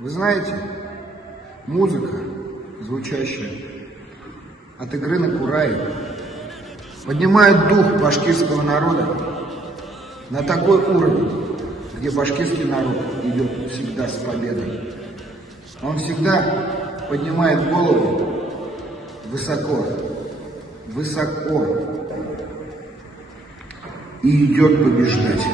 Вы знаете, музыка, звучащая от игры на курае, поднимает дух башкирского народа на такой уровень, где башкирский народ идет всегда с победой. Он всегда поднимает голову высоко, высоко и идет побеждать.